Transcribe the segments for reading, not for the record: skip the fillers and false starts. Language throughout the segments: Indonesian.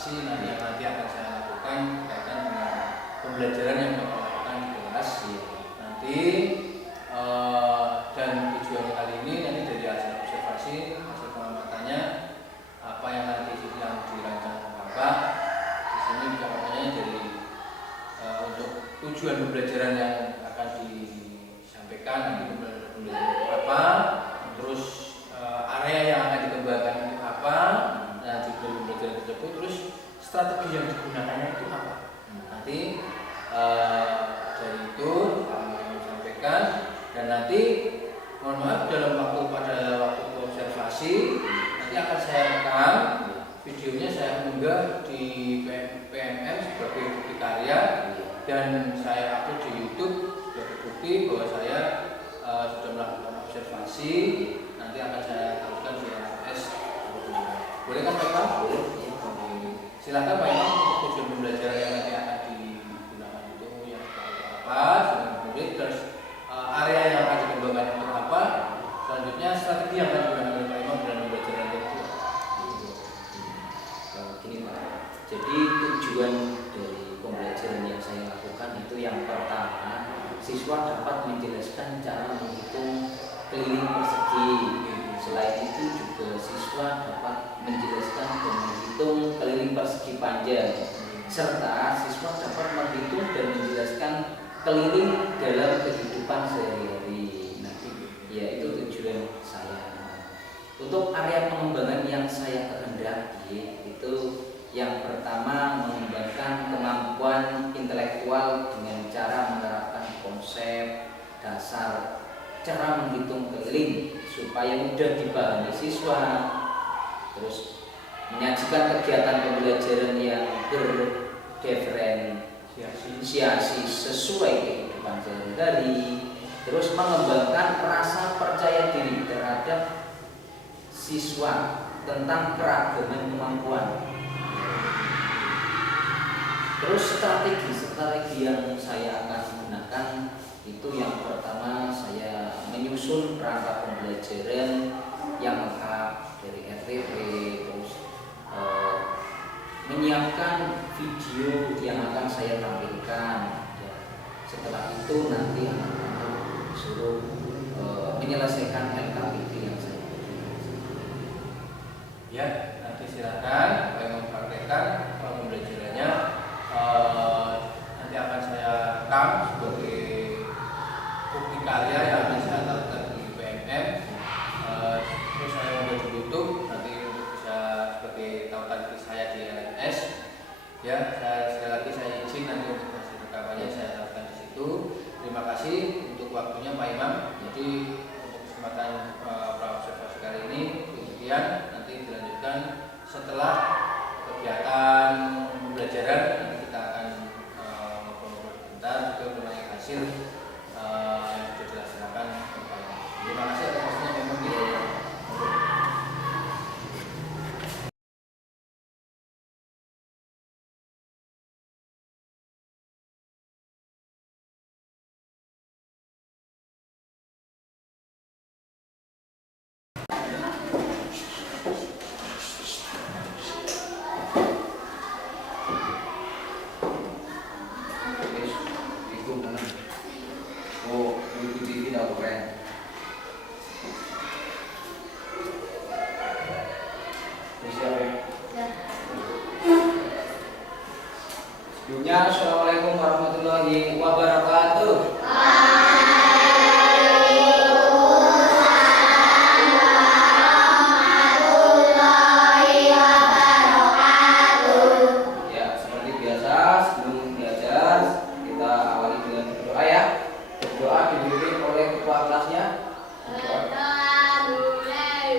observasi yang nanti akan saya lakukan berkaitan dengan pembelajaran yang Bapak lakukan di kelas. Nanti dan tujuan kali ini nanti dari hasil observasi, hasil pengamatannya, apa yang nanti yang dirancang Bapak di sini pengamatannya dari untuk tujuan pembelajaran yang akan disampaikan nanti pembelajaran apa, terus area yang akan dikembangkan itu apa, nah di pembelajaran tersebut, terus strategi yang digunakannya itu apa. Nanti dari itu kami sampaikan, dan nanti mohon maaf pada waktu observasi nanti akan saya rekam videonya, saya unggah di PMM sebagai bukti karya, dan saya upload di YouTube sebagai bukti bahwa saya sudah melakukan observasi. Nanti akan saya taruhkan di LMS. Boleh kan Pak Imam? Boleh. Silakan Pak Imam, untuk tujuan pembelajaran yang nanti akan digunakan itu yang apa, terus area yang akan dikembangkan untuk apa, selanjutnya strategi yang akan digunakan oleh Pak Imam dalam pembelajaran itu. Gini Pak, jadi tujuan dari pembelajaran yang saya lakukan itu yang pertama, siswa dapat menjelaskan cara menghitung keliling persegi. Selain itu juga siswa dapat menjelaskan dan menghitung keliling persegi panjang, serta siswa dapat menghitung dan menjelaskan keliling dalam kehidupan sehari-hari. Nah, ya itu tujuan saya. Untuk area pengembangan yang saya kehendaki itu yang pertama, mengembangkan kemampuan intelektual dengan cara menerapkan konsep dasar cara menghitung keliling supaya mudah dipahami siswa. Terus menyajikan kegiatan pembelajaran yang berdiferensiasi sesuai kehidupan sehari-hari. Terus mengembangkan rasa percaya diri terhadap siswa tentang keragaman kemampuan. Terus strategi yang saya akan gunakan itu yang pertama, saya menyusun perangkat pembelajaran yang lengkap dari RTP, terus menyiapkan video yang akan saya tampilkan. Ya, setelah itu nanti anak-anak suruh menyelesaikan LKPD yang saya berikan. Ya, nanti silakan Pak Imam praktekkan pembelajarannya. Nanti akan saya rekam sebagai bukti karya yang akan saya taruhkan di PMM. Terus saya unggah di YouTube nanti untuk bisa sebagai tautan saya di LMS. Ya, sekali lagi saya izin nanti untuk hasil rekamannya saya taruhkan di situ. Terima kasih untuk waktunya Pak Imam. Jadi untuk kesempatan praobservasi kali ini demikian. Nanti dilanjutkan setelah kegiatan pembelajaran. Nanti kita akan ngobrol sebentar juga mengenai hasil yang sudah dilaksanakan. Terima kasih atas waktunya Pak Imam. Assalamualaikum warahmatullahi wabarakatuh. Ya, seperti biasa sebelum belajar kita awali dengan berdoa ya. Berdoa dipimpin oleh ketua kelasnya. Bismillahirrahmanirrahim.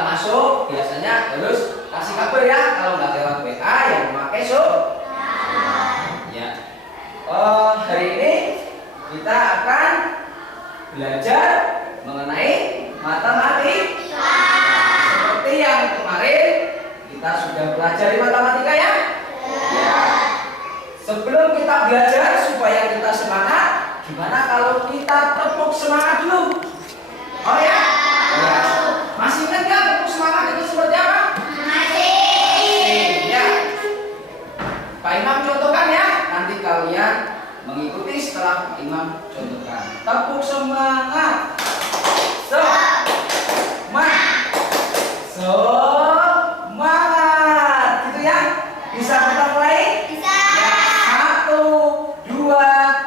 setelah masuk biasanya harus kasih kabar ya, kalau nggak lewat WA yang memakai Ya. hari ini kita akan belajar mengenai matematika. Seperti yang kemarin kita sudah pelajari matematika ya. Ya. Sebelum kita belajar supaya kita semangat, gimana kalau kita tepuk semangat dulu? Oh ya? Ya. Masih ingat nggak tepuk semangat itu seperti apa? Masih. Ya. Pak Imam contohkan ya. Nanti kalian mengikuti setelah Imam contohkan. Tepuk semangat. Semangat. Gitu ya. Bisa kita mulai? Bisa. Ya, 1, 2,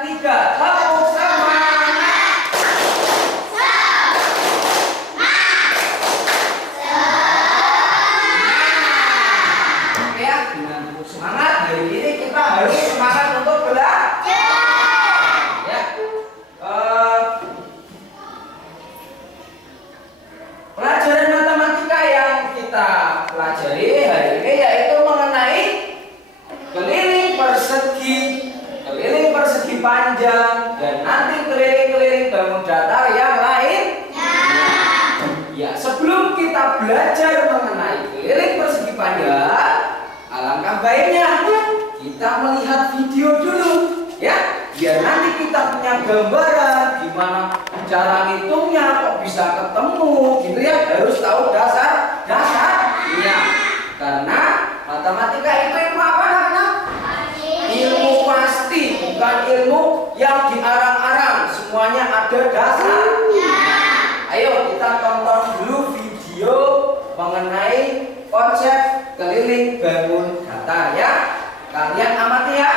3. Tepuk semangat. Oke ya, dengan tepuk semangat hari ini kita harus semangat untuk belajar. Ya. Pelajaran matematika yang kita pelajari hari ini yaitu mengenai keliling persegi panjang, dan nanti keliling-keliling bangun datar yang lain. Ya, sebelum kita belajar mengenai keliling persegi panjang, alangkah baiknya kita melihat video dulu ya, biar nanti kita punya gambaran gimana cara ngitungnya, kok bisa ketemu gitu ya. Harus tahu dasarnya, karena matematika itu ilmu apa namanya? Ilmu pasti, bukan ilmu yang diarang-arang, semuanya ada dasarnya. Ayo kita tonton dulu video mengenai konsep keliling bangun datar ya. Kalian amati ya.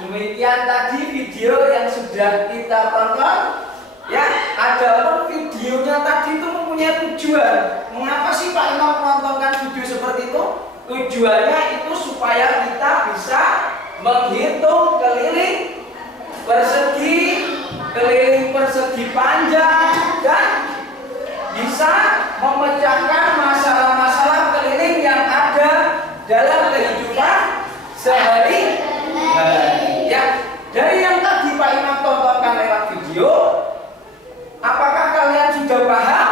demikian tadi video yang sudah kita tonton. Ya, adapun videonya tadi itu mempunyai tujuan. Mengapa sih Pak Imam menontonkan video seperti itu? Tujuannya itu supaya kita bisa menghitung keliling persegi panjang dan bisa memecahkan masalah-masalah keliling yang ada dalam kehidupan sehari-hari. Ya, dari yang tadi Pak Imam tontonkan lewat video, apakah kalian sudah paham?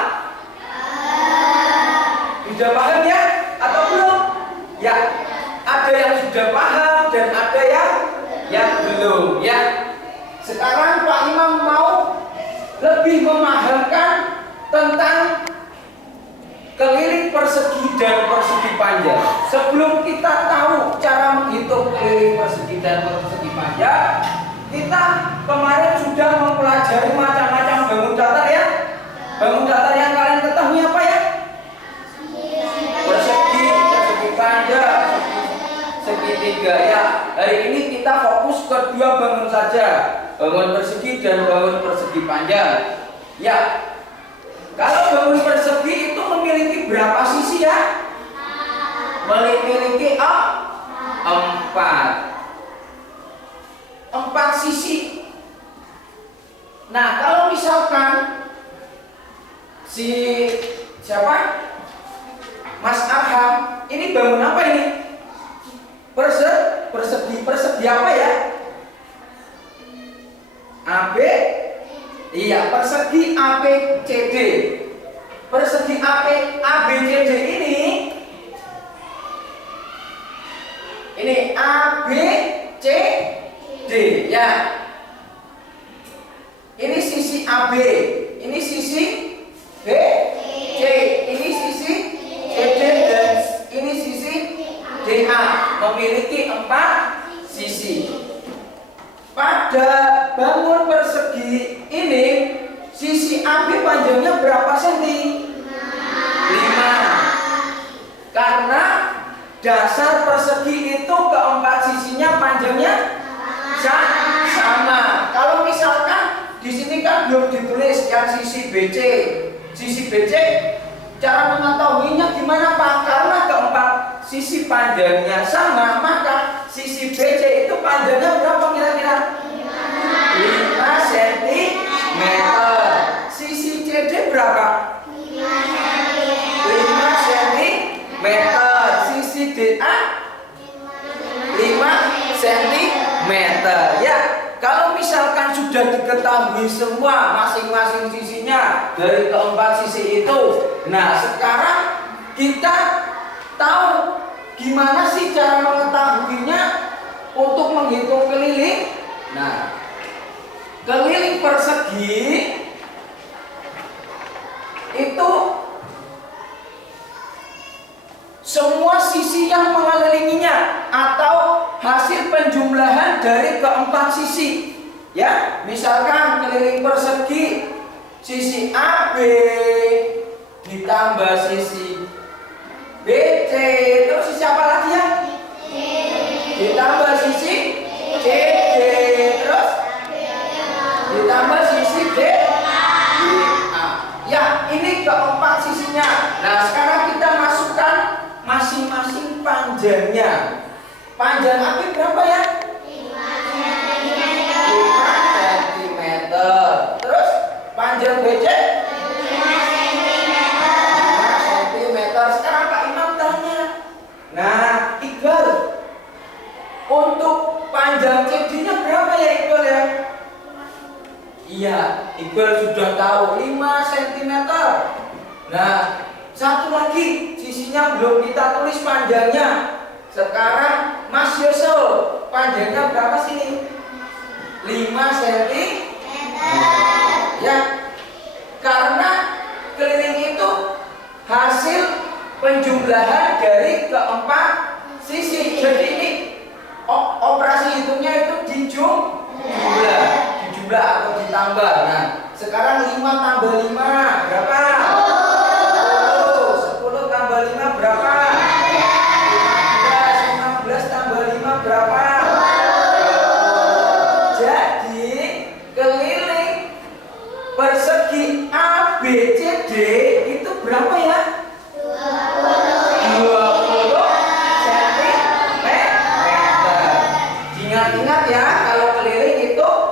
Sudah paham ya? Atau belum? Ya, ada yang sudah paham dan ada yang belum. Ya, sekarang Pak Imam mau lebih memahamkan tentang keliling persegi dan persegi panjang. Sebelum kita tahu cara menghitung keliling persegi dan persegi panjang, kita kemarin sudah mempelajari macam-macam bangun datar ya. Bangun datar yang kalian ketahui apa ya? Persegi, persegi panjang, segitiga ya. Hari ini kita fokus ke dua bangun saja, bangun persegi dan bangun persegi panjang. Ya, kalau bangun persegi itu memiliki berapa sisi ya? Memiliki empat sisi. Nah, kalau misalkan siapa? Mas Arham, ini bangun apa ini? Persegi apa ya? AB. Iya, persegi ABCD. Persegi ABCD ini ABCD ya. Ini sisi AB, ini sisi BC, ini sisi CD dan ini sisi DA, memiliki 4 sisi. Pada bangun persegi ini, sisi AB panjangnya berapa senti? 5. Karena dasar persegi itu keempat sisinya panjangnya sama. Kalau misalkan di sini kan belum ditulis yang sisi BC. Sisi BC, cara mengetahuinya gimana Pak? Karena keempat sisi panjangnya sama, maka sisi BC itu panjangnya berapa kira-kira? 5 cm. Sisi CD berapa? 5 cm. Sisi DA 5 cm. Ya, kalau misalkan sudah diketahui semua masing-masing sisinya dari keempat sisi itu, nah sekarang kita tahu gimana sih cara mengetahuinya untuk menghitung keliling. Nah, keliling persegi itu semua sisi yang mengelilinginya atau hasil penjumlahan dari keempat sisi. Ya, misalkan keliling persegi sisi AB ditambah sisi BC, terus sisi apa lagi ya? Ditambah sisi CD, terus ditambah sisi DA. Ya, ini keempat sisinya. Nah, sekarang kita masukkan masing-masing panjangnya. Panjang AB berapa ya? 5 cm. Terus panjang BC 5 cm. Sekarang Pak Imam tanya, nah Iqbal, untuk panjang CD-nya berapa ya Iqbal ya? Iya, Iqbal sudah tahu 5 cm. Nah, satu lagi sisinya belum kita tulis panjangnya. Sekarang Mas Yusuf, panjangnya berapa sini? 5 cm. Ya, karena keliling itu hasil penjumlahan dari keempat sisi. Jadi ini operasi hitungnya itu dijumlah atau ditambah. Nah, sekarang 5 tambah 5 berapa? 10 tambah 5 berapa? 15 tambah 5 berapa? 20.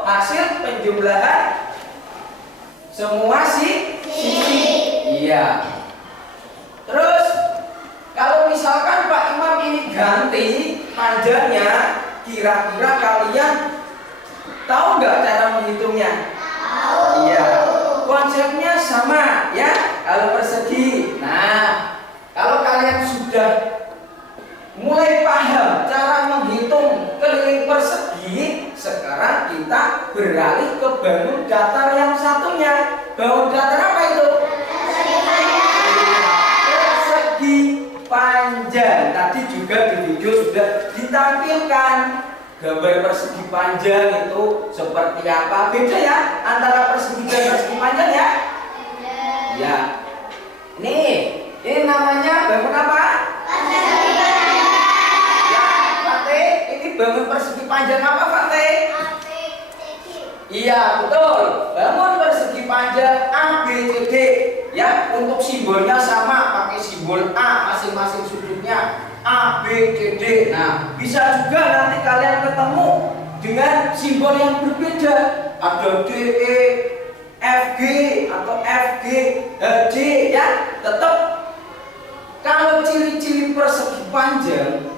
hasil penjumlahan semua sisi. Iya. Terus kalau misalkan Pak Imam ini ganti panjangnya, kira-kira kalian tahu nggak cara menghitungnya? Iya. Konsepnya sama ya, kalau persegi. Nah, kalau kalian sudah mulai paham cara menghitung keliling persegi, sekarang kita beralih ke bangun datar yang satunya. Bangun datar apa itu? Persegi panjang. Tadi juga di video sudah ditampilkan gambar persegi panjang itu seperti apa. Beda ya antara persegi dan persegi panjang ya. Ya. Ini namanya bangun apa? Bangun persegi panjang apa, Fatih? Iya, betul. Bangun persegi panjang A, B, C, D. Ya, untuk simbolnya sama, pakai simbol A, masing-masing sudutnya A, B, C, D. Nah, bisa juga nanti kalian ketemu dengan simbol yang berbeda. Ada D, E, F, G atau F, G, D. Ya, tetap kalau ciri-ciri persegi panjang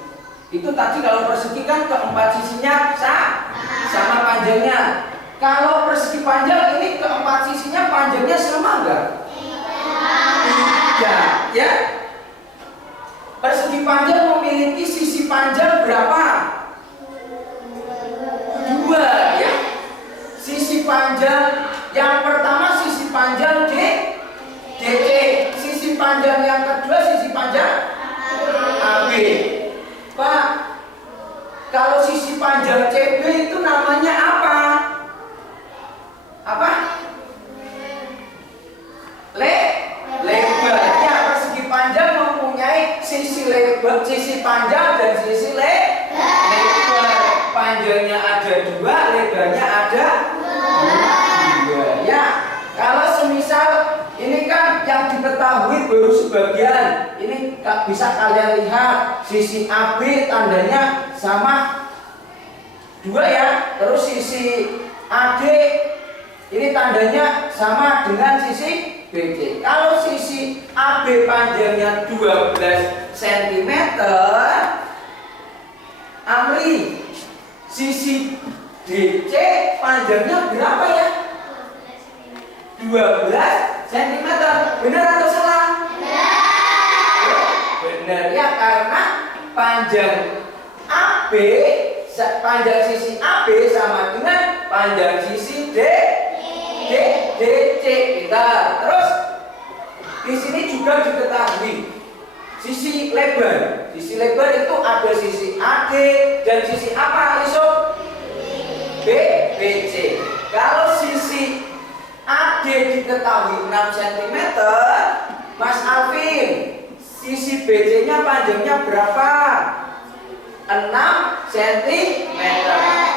itu tadi, kalau persegi kan keempat sisinya sama panjangnya. Kalau persegi panjang ini keempat sisinya panjangnya sama enggak? Tidak. Ya. Persegi panjang memiliki sisi panjang berapa? 2 ya. Sisi panjang yang pertama sisi panjang DC. Sisi panjang yang kedua sisi panjang AB. Pak, kalau sisi panjang CB itu namanya apa? Apa? Lebar. Ya, persegi panjang mempunyai sisi lebar, sisi panjang dan sisi lebar. Panjangnya ada 2, lebarnya ada 2. Ya, kalau semisal ini kan yang diketahui baru sebagian. Ini bisa kalian lihat sisi AB tandanya sama 2 ya. Terus sisi AD ini tandanya sama dengan sisi BC. Kalau sisi AB panjangnya 12 cm, Amri, sisi DC panjangnya berapa ya? 12 cm. Benar atau salah? Benar ya, karena panjang AB, panjang sisi AB sama dengan panjang sisi DC. Kita terus di sini juga diketahui sisi lebar. Sisi lebar itu ada sisi AD dan sisi apa, Iso? BC. Kalau sisi AD diketahui 6 cm, Mas Alvin, sisi BC-nya panjangnya berapa? 6 cm.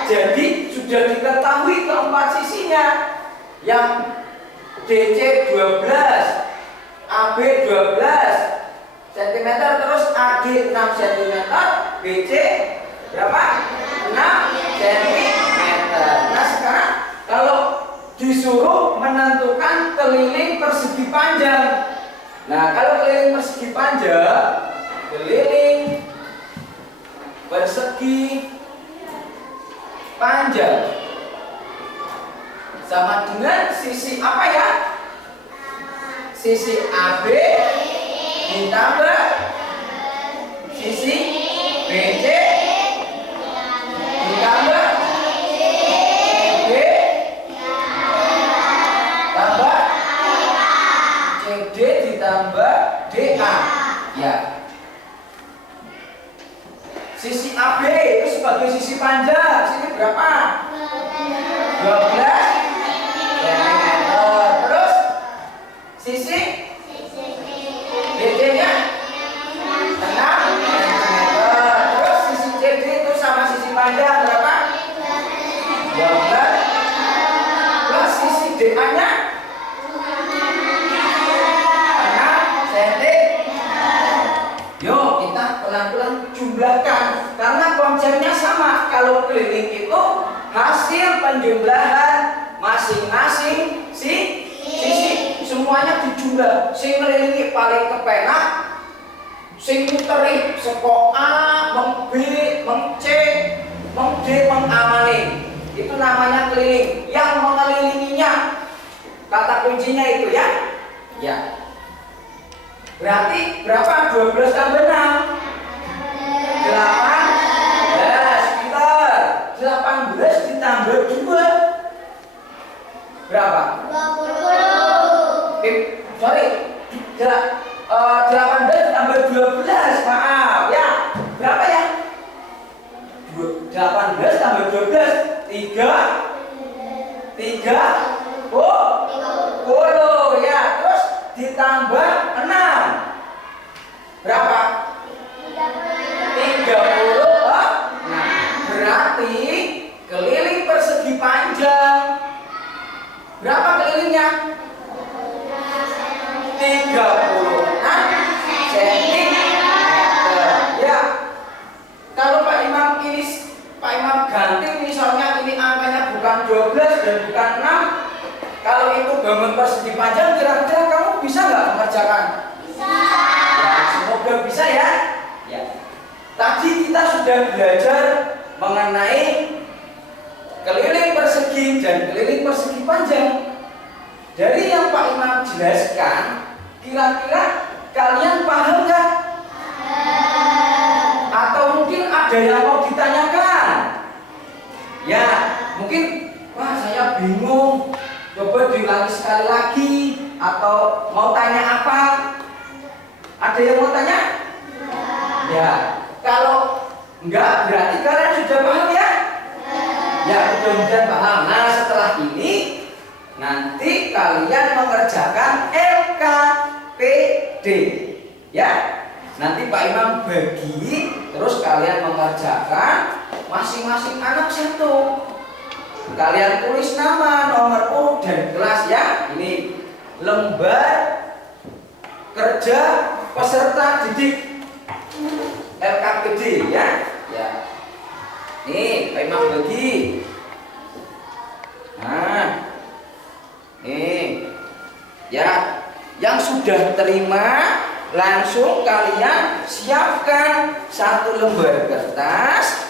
Jadi sudah diketahui keempat sisinya. Yang DC 12, AB 12 cm, terus AD 6 cm, BC berapa? 6 cm. Nah, sekarang kalau disuruh menentukan keliling persegi panjang. Nah, kalau keliling persegi panjang, keliling persegi panjang sama dengan sisi apa ya? Sisi AB ditambah sisi BC ditambah B tambah CD ditambah DA. Ya. Sisi AB itu sebagai sisi panjang. Sini berapa? 12 cm. Terus sisi BC-nya 6 cm. Terus sisi CD itu sama sisi panjang berapa? 12. Plus sisi DA-nya 6 cm. Yuk kita pelan-pelan jumlahkan, karena konsepnya sama. Kalau keliling itu hasil penjumlahan masing-masing sisi semuanya dijumlah. Sing ngelilingi paling kepenak, sing muteri saka A, meng B, meng C, meng D, meng amane. Itu namanya keliling. Yang mengelilinginya, kata kuncinya itu ya. Ya. Berarti berapa? 12 tambah 6. 18. Pintar. 18 ditambah 2. Berapa? 20. Sorry. 18 tambah 12. Maaf ya. Berapa ya? 18 tambah 12. 30 ya. Terus ditambah 6. Berapa? 30. Nah, berarti keliling persegi panjang berapa kelilingnya? 36 cm. Ya. Kalau Pak Imam ganti misalnya ini angkanya bukan 12 dan bukan 6. Kalau itu bangun persegi panjang, kira-kira kamu bisa nggak mengerjakan? Bisa. Ya, semoga bisa ya. Ya. Tadi kita sudah belajar mengenai keliling persegi dan keliling persegi panjang. Dari yang Pak Imam jelaskan, kira-kira kalian paham nggak? Atau mungkin ada yang mau ditanyakan? Ya, mungkin wah saya bingung. Coba diulangi sekali lagi atau mau tanya apa? Ada yang mau tanya? Ya. Kalau enggak berarti kalian sudah paham ya? Ya, mudah-mudahan paham. Nah, setelah ini nanti kalian mengerjakan LKPD. Ya. Nanti Pak Imam bagi, terus kalian mengerjakan masing-masing anak satu. Kalian tulis nama, nomor urut dan kelas ya. Ini lembar kerja peserta didik LKPD ya. Ya. Nih, Pak Imam bagi. Nah. Nih. Ya, yang sudah terima langsung kalian siapkan satu lembar kertas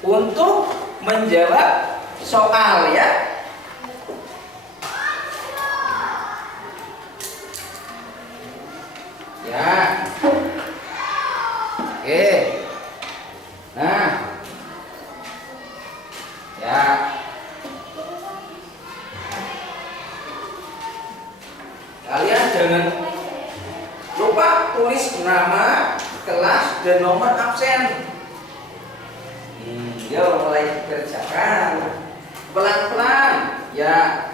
untuk menjawab soal ya. Ya. Oke. Nah. Ya. Kalian jangan lupa tulis nama, kelas, dan nomor absen. Yuk mulai dikerjakan pelan-pelan ya.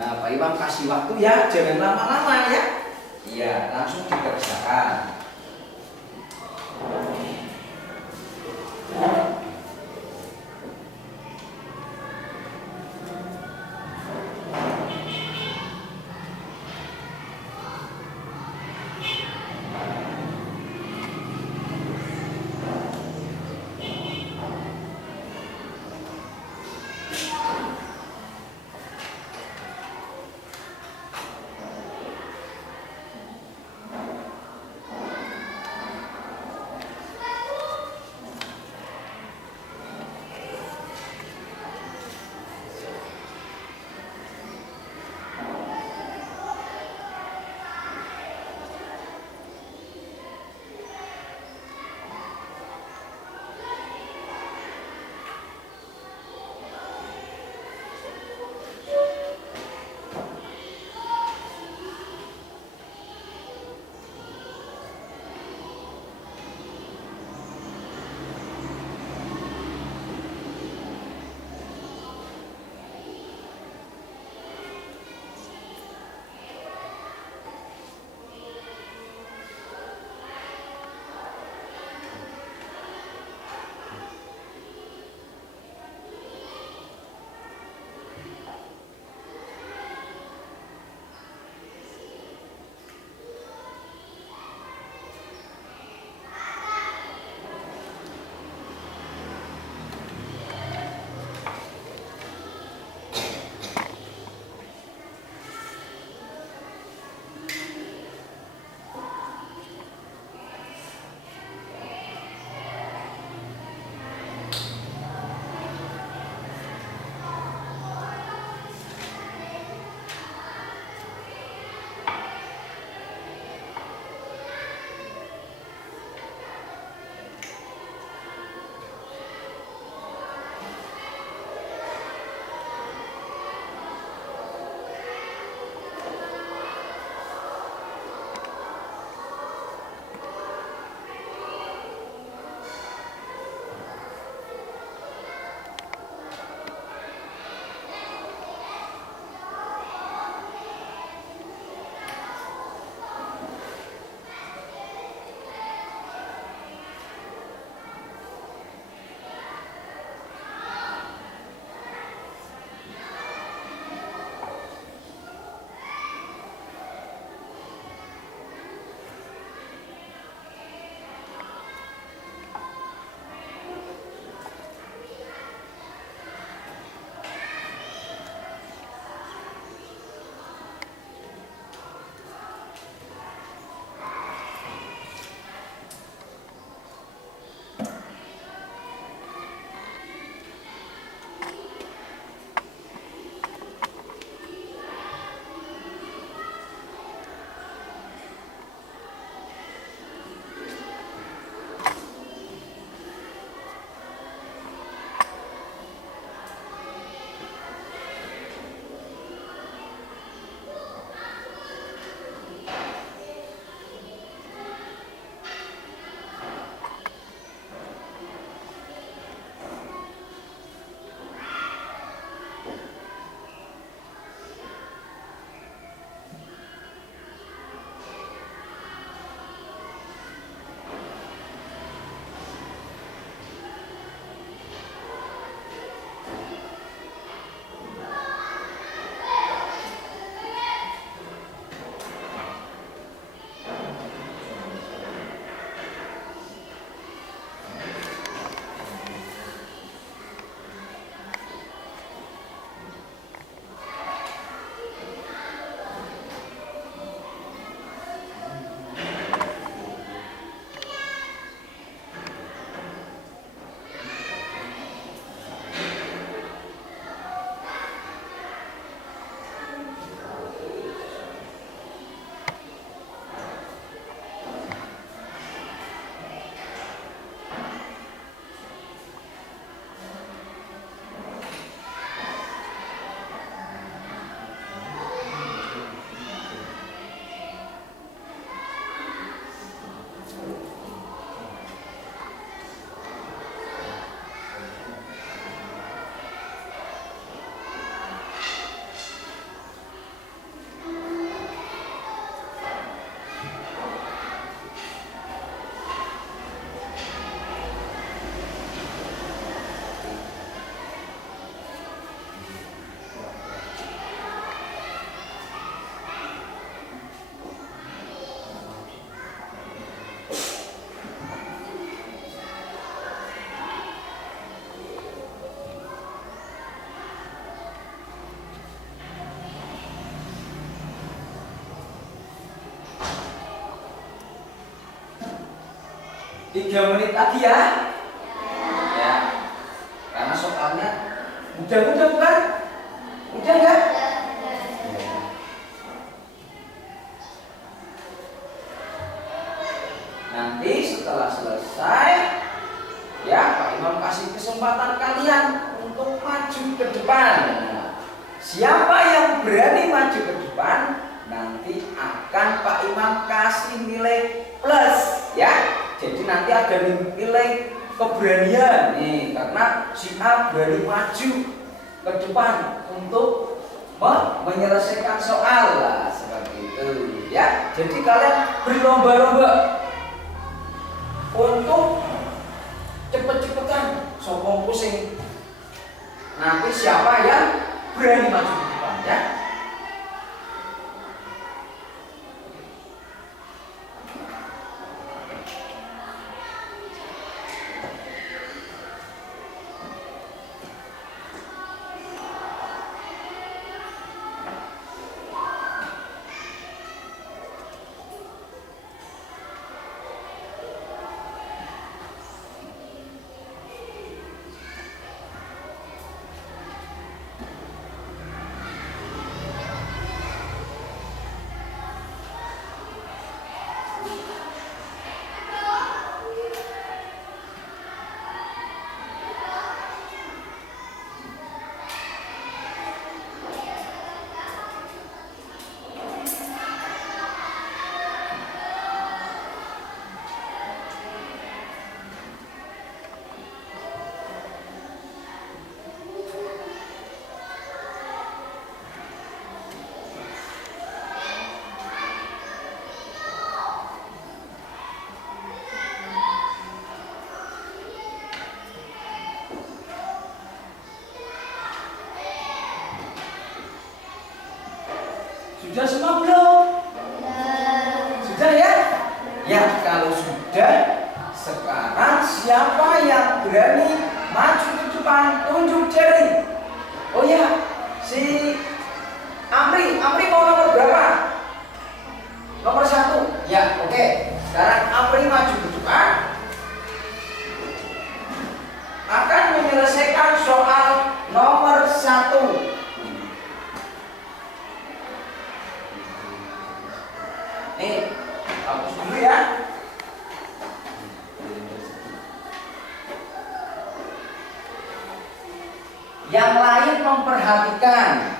Nah, Pak Imam kasih waktu ya, jangan lama-lama ya. Iya, langsung dikerjakan. 3 menit lagi ya. Ya. Karena soalnya mudah-mudah bukan? Mudah ya? Nanti setelah selesai ya Pak Imam kasih kesempatan kalian untuk maju ke depan. Nah, siapa yang berani maju ke depan nanti akan Pak Imam kasih nilai plus ya. Jadi nanti ada nilai keberanian nih karena si A berani maju ke depan untuk menyelesaikan soal lah seperti itu ya. Jadi kalian berlomba-lomba untuk cepet-cepetan sokong pusing. Nanti siapa yang berani maju ke depan ya. Sudah semua belum? Sudah ya? Ya, kalau sudah, sekarang siapa yang berani maju ke depan tunjuk jari? Oh ya, si Amri mau nomor berapa? Nomor 1. Ya, oke. Sekarang Amri maju ke depan akan menyelesaikan soal nomor 1. Nih, hapus dulu ya. Yang lain memperhatikan.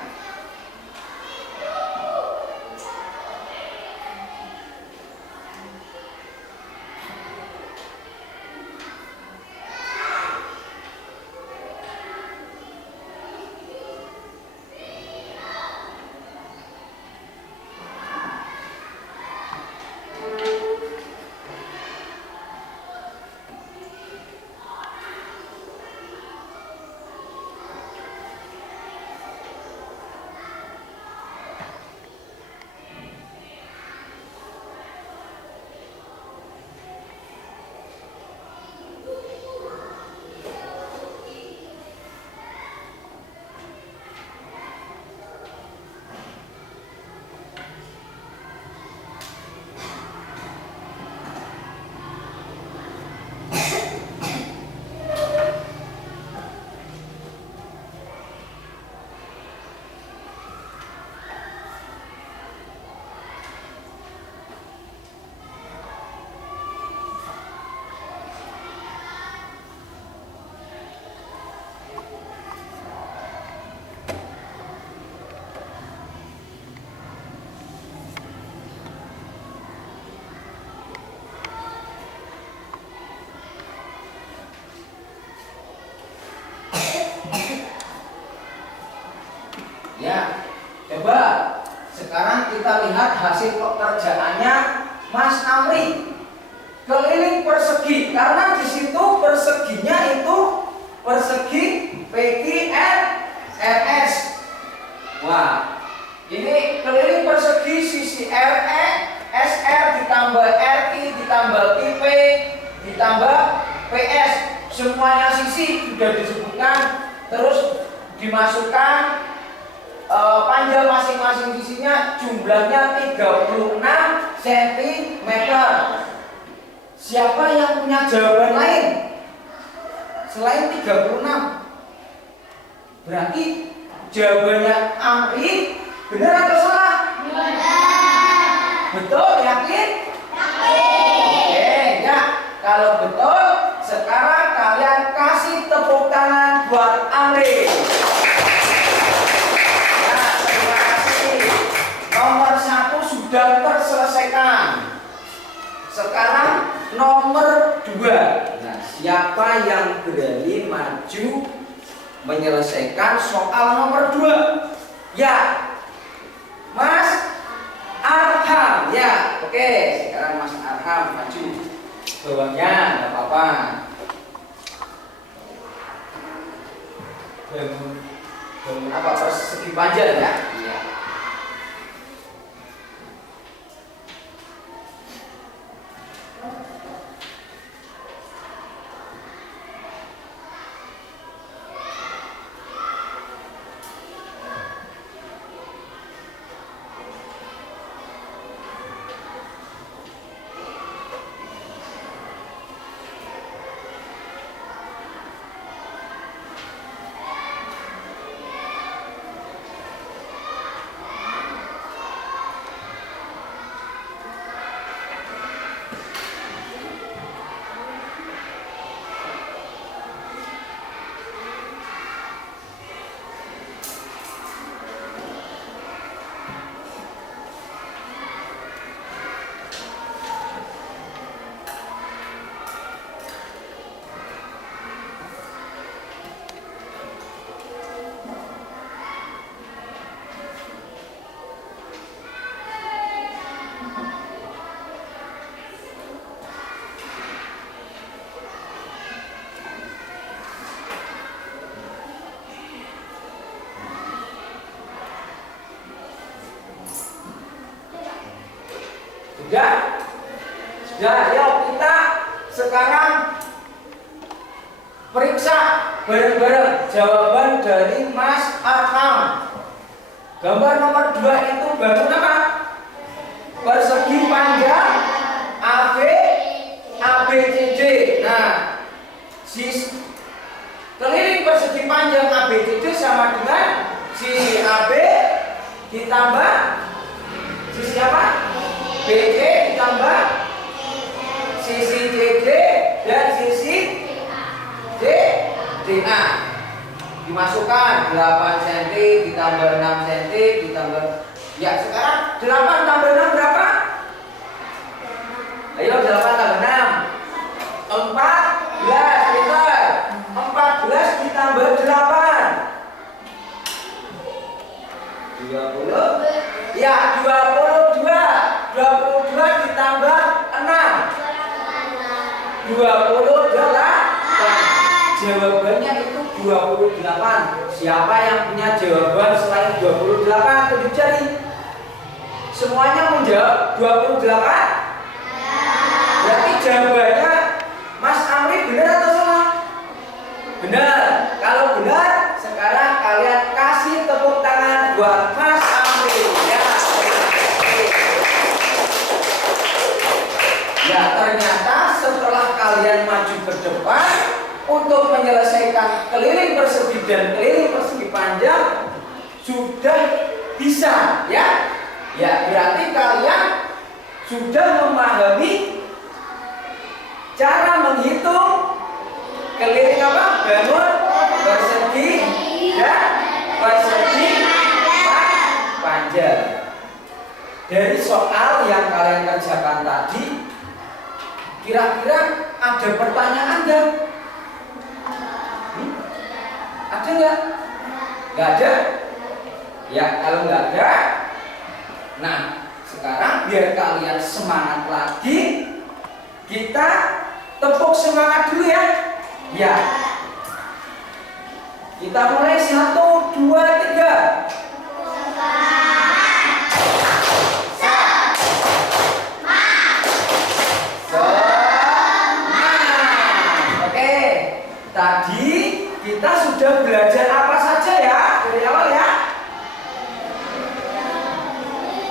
Ya, coba sekarang kita lihat hasil pekerjaannya Mas Amri. Keliling persegi, karena di situ perseginya itu persegi PQRS. Wah, ini keliling persegi sisi RE, SR ditambah RI ditambah IP ditambah PS. Semuanya sisi sudah disebutkan, terus dimasukkan panjang masing-masing sisinya jumlahnya 36 cm. Siapa yang punya jawaban lain selain 36? Berarti jawabannya Amri benar atau salah? Betul, yakin? Oke, ya. Kalau betul, sekarang kalian kasih tepuk tangan buat Amri. Ya, terima kasih. Nomor 1 sudah terselesaikan. Sekarang nomor 2. Nah, siapa yang berani maju menyelesaikan soal nomor 2? Ya, Mas Arham. Ya, oke. Sekarang Mas Arham maju. Bawahnya nggak apa-apa. Bangun apa? Persegi panjang ya? Iya. Sudah, yuk kita sekarang periksa bareng-bareng jawaban dari Mas Arham. Gambar nomor 2 itu bangun apa? Persegi panjang AB ABCD. Nah, keliling persegi panjang ABCD sama dengan sisi AB ditambah sisi apa? BC ditambah sisi CD dan sisi DA. Dimasukkan 8 cm ditambah 6 cm ditambah. Ya, sekarang 8 tambah 6 berapa? Ayo 8 tambah 6 14 liter. 14 ditambah 8 20. Ya, 22 ditambah 6 28. Jawabannya itu 28. Siapa yang punya jawaban selain 28? Tunjuk jari. Semuanya menjawab 28. Berarti jawabannya Mas Amri benar atau salah? Benar. Kalau benar, sekarang kalian kasih tepuk tangan buat Mas Amri. Ya, ternyata setelah kalian maju ke depan untuk menyelesaikan keliling persegi dan keliling persegi panjang sudah bisa, ya. Ya, berarti kalian sudah memahami cara menghitung keliling apa? Bangun persegi dan persegi panjang. Dari soal yang kalian kerjakan tadi, kira-kira ada pertanyaan nggak? Ada nggak? Nggak ada? Ya, kalau nggak ada, nah sekarang biar kalian semangat lagi, kita tepuk semangat dulu ya. Ya, kita mulai 1, 2, 3. Tadi kita sudah belajar apa saja ya dari awal ya?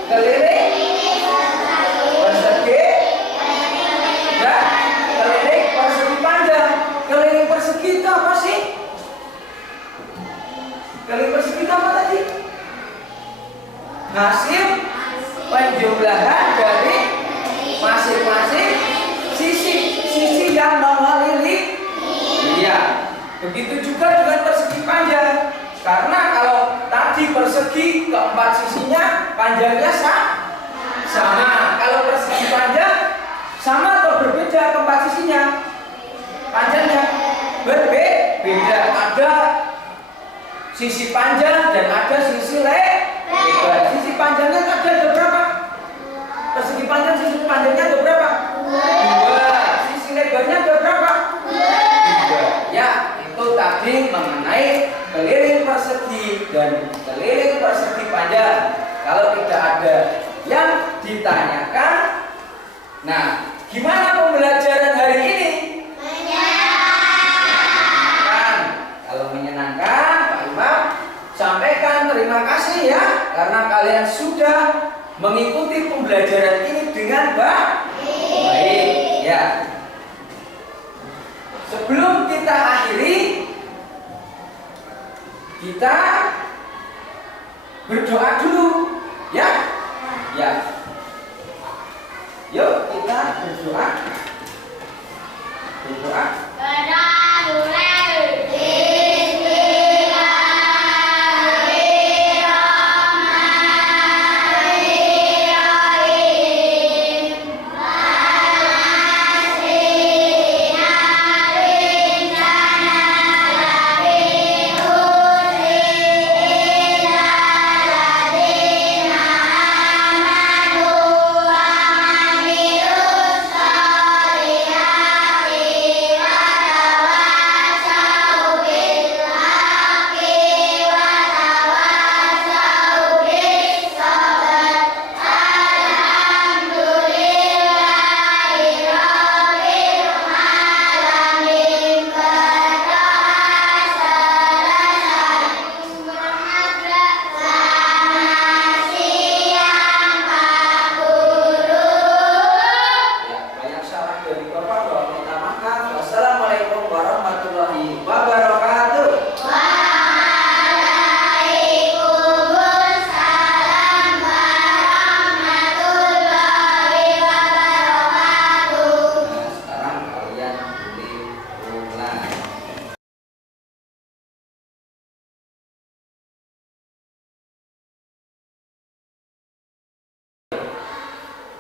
Keliling, persegi, dan hasil penjumlahan dari masing-masing sisi yang mengelilingi. Iya. Begitu juga dengan persegi panjang. Karena kalau tadi persegi keempat sisinya panjangnya sama. Kalau persegi panjang sama atau berbeda keempat sisinya? Panjangnya berbeda. Ada sisi panjang dan ada sisi lebar. Sisi panjangnya tadi ada berapa? Persegi panjang sisi panjangnya ada berapa? 2. Sisi lebarnya ada berapa? 3. Ya, itu tadi mengenai keliling persegi dan keliling persegi panjang. Kalau tidak ada yang ditanyakan, nah, gimana pembelajaran hari ini? Menyenangkan. Kalau menyenangkan, Pak Imam sampaikan terima kasih ya, karena kalian sudah mengikuti pembelajaran ini dengan baik. Ya. Sebelum kita akhiri, kita berdoa dulu, ya. Ya. Yuk kita berdoa. Berdoa.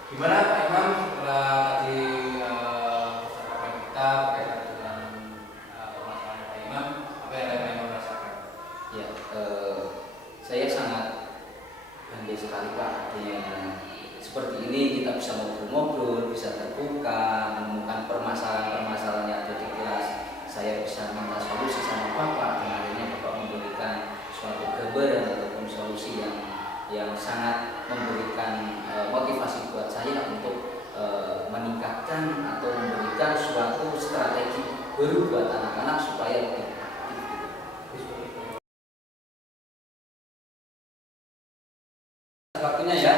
Gimana Pak Imam setelah tadi percakapan kita berkaitan dengan permasalahan Pak Imam, apa yang Pak Imam rasakan? Ya, saya sangat bangga sekali Pak, artinya seperti ini kita bisa ngobrol-ngobrol, bisa terbuka, menemukan permasalahan-permasalahan yang ada di kelas. Saya bisa minta solusi sama Bapak, dan akhirnya Bapak memberikan suatu gambaran ataupun solusi yang sangat memberikan motivasi buat saya untuk meningkatkan atau memberikan suatu strategi baru buat anak-anak supaya lebih aktif. Waktunya ya,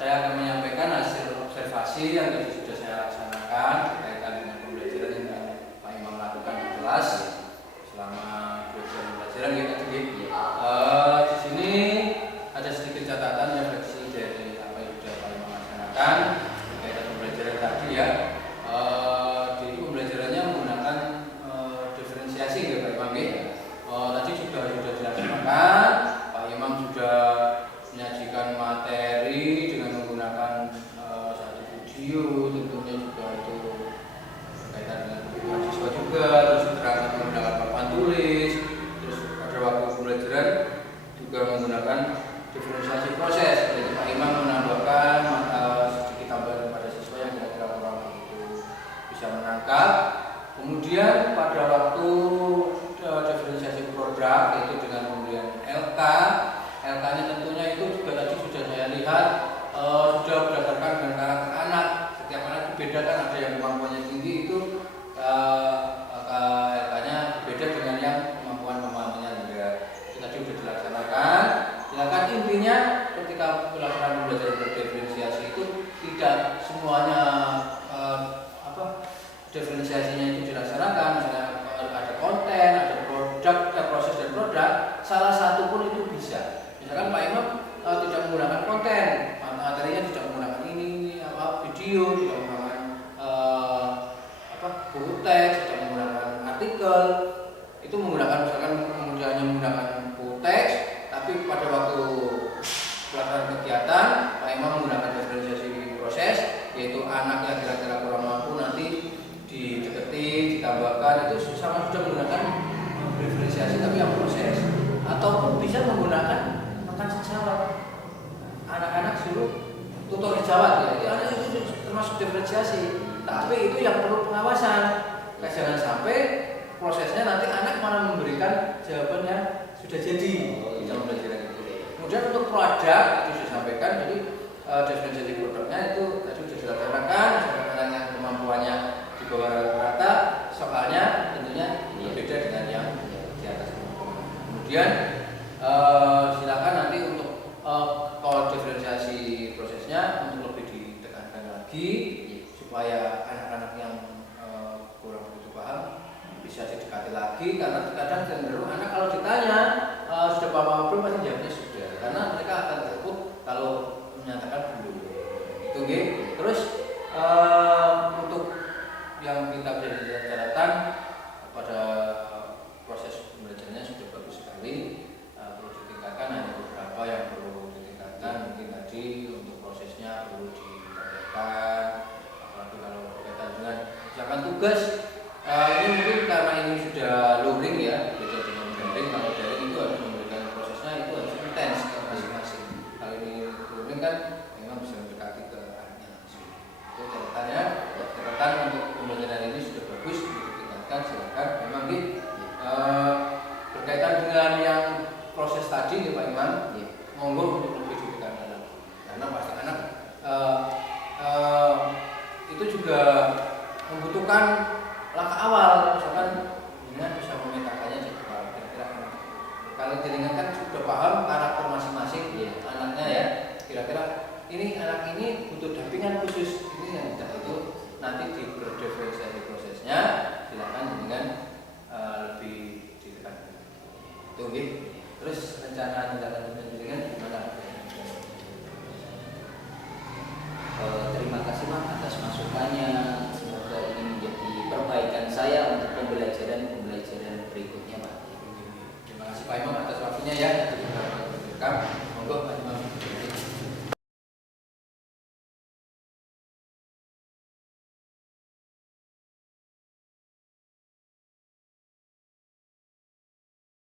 saya akan menyampaikan hasil observasi yang tadi sudah saya laksanakan berkaitan dengan pembelajaran yang Pak Imam lakukan di kelas selama pembelajaran kita tadi. Di sini ada sedikit catatan yang versi dari apa yang sudah Pak Imam laksanakan berkaitan pembelajaran tadi ya. Di pembelajarannya menggunakan diferensiasi ya Pak Imam ya. Tadi sudah dilaksanakan, Pak Imam sudah menyajikan materi dengan menggunakan satu video, tentunya juga itu berkaitan dengan mahasiswa juga, terus keterangan menggunakan papan tulis, terus pada waktu pembelajaran juga menggunakan diferensiasi proses. Jadi Pak Imam menambahkan sedikit tambahan kepada siswa yang kira-kira kurang begitu bisa menangkap. Kemudian pada waktu diferensiasi produk yaitu dengan pemberian LK, LK-nya tentunya itu juga tadi sudah saya lihat sudah berdasarkan dengan karakter anak. Setiap anak dibedakan, ada yang kemampuannya tinggi itu LK-nya berbeda dengan yang kemampuannya rendah. Itu tadi sudah dilaksanakan. Silakan intinya ketika pelaksanaan pembelajaran berdiferensiasi itu tidak semuanya diferensiasinya itu dilaksanakan. Misalnya ada konten, ada produk, proses dan produk, salah satu pun itu bisa. Misalkan Pak Imam tidak menggunakan konten, materinya tidak menggunakan ini video, tidak menggunakan buku teks, tidak menggunakan artikel, itu menggunakan misalkan hanya menggunakan buku teks, tapi pada waktu pelaksanaan kegiatan Pak Imam menggunakan diferensiasi proses, yaitu anak yang kira-kira kurang mampu nanti didekati, ditambahkan, itu sama sudah menggunakan diferensiasi tapi yang proses, ataupun bisa menggunakan makan sejawat. Anak-anak suruh tutor sejawat, ya itu termasuk diferensiasi, tapi itu yang perlu pengawasan. Jangan sampai prosesnya nanti anak malah memberikan jawaban yang sudah jadi. Kita belajar gitu. Kemudian untuk produk itu sudah sampaikan, jadi diferensiasi produknya itu tadi sudah dilaksanakan. Misalkan yang kemampuannya di bawah rata, soalnya tentunya berbeda dengan yang di atas. Kemudian silakan nanti untuk kalau diferensiasi prosesnya untuk lebih ditekankan lagi supaya anak-anak yang kurang begitu paham bisa didekati lagi, karena kadang cenderung anak kalau ditanya sudah paham apa belum pasti jawabnya sudah, karena mereka akan takut kalau menyatakan belum. Itu gitu. Terus untuk yang kita bisa catatan pada proses pembelajarannya sudah bagus sekali, perlu ditingkatkan, hanya beberapa yang perlu ditingkatkan. Mungkin tadi untuk prosesnya perlu ditambahkan, apalagi kalau berkaitan dengan misalkan tugas. Ini mungkin karena ini sudah luring ya, beda dengan daring. Kalau daring itu harus memberikan prosesnya itu harus intens ke masing-masing. Kalau ini luring kan memang bisa mendekati ke anaknya langsung. Itu catatan untuk pembelajaran ini sudah bagus, ditingkatkan. Silakan. Memang berkaitan dengan yang proses tadi nih Pak Imam, monggo untuk lebih ditingkatkan lagi. Karena pasti anak itu juga membutuhkan langkah awal, misalkan dengan bisa memetakannya di kepala. Kira-kira kalau jaringan kan sudah paham karakter masing-masing anaknya ya. Kira-kira ini anak ini butuh dampingan khusus, ini yang tidak itu nanti diberdiferensiasi prosesnya. Silakan dengan lebih ditekankan. Itu gitu. Terus rencana tindak lanjutnya jaringan gimana? Terima kasih Mas atas masukannya. Semoga ini menjadi perbaikan saya untuk pembelajaran